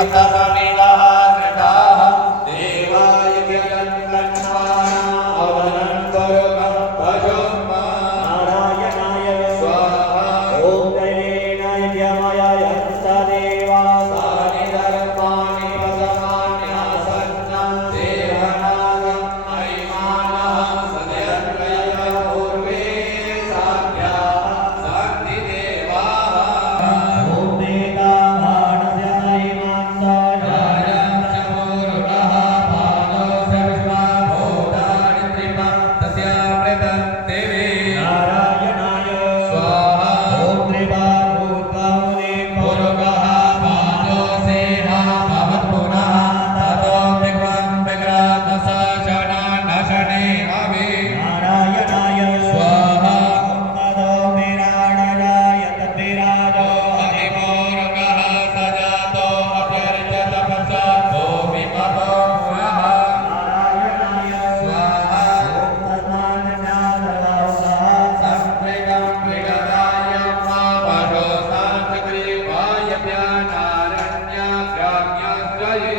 सप्तसमिदाः कृताः देवाय जगन् लक्ष्मणा अवनं करुणं भजोन्मा नारायणाय स्वाहा ॐ दैवेनाय यमाय हंसदेवा सानि धर्माणि वसमान्यासन्नं देवनागं अयिमानः सदयन्वय पूर्वे साभ्याः सन्धिदेवाः ॐ वेदाभाणस्य महिमान्ताय च पूर्वः पादोऽस्य विश्वभूतानि त्रिपं तस्यामृतं देवे नारायणाय स्वाहा ॐ त्रिपादभूतमुनि पूर्वः पादोऽसेह भवत्पुनः ततो विग्वं विग्रहदशनाशने अभि नारायणाय स्वाहा ततो विराडराय तद्विराजो अधिपूर्वः सजातो अभ्यर्च्य तपसा भूमिपतो पुनः नारायणाय स्वाहा तस्मान्नादवसः संप्रीतं विगताय मा पशो सात्ग्रीवाय व्यानारण्याग्राम्यस्त्वयि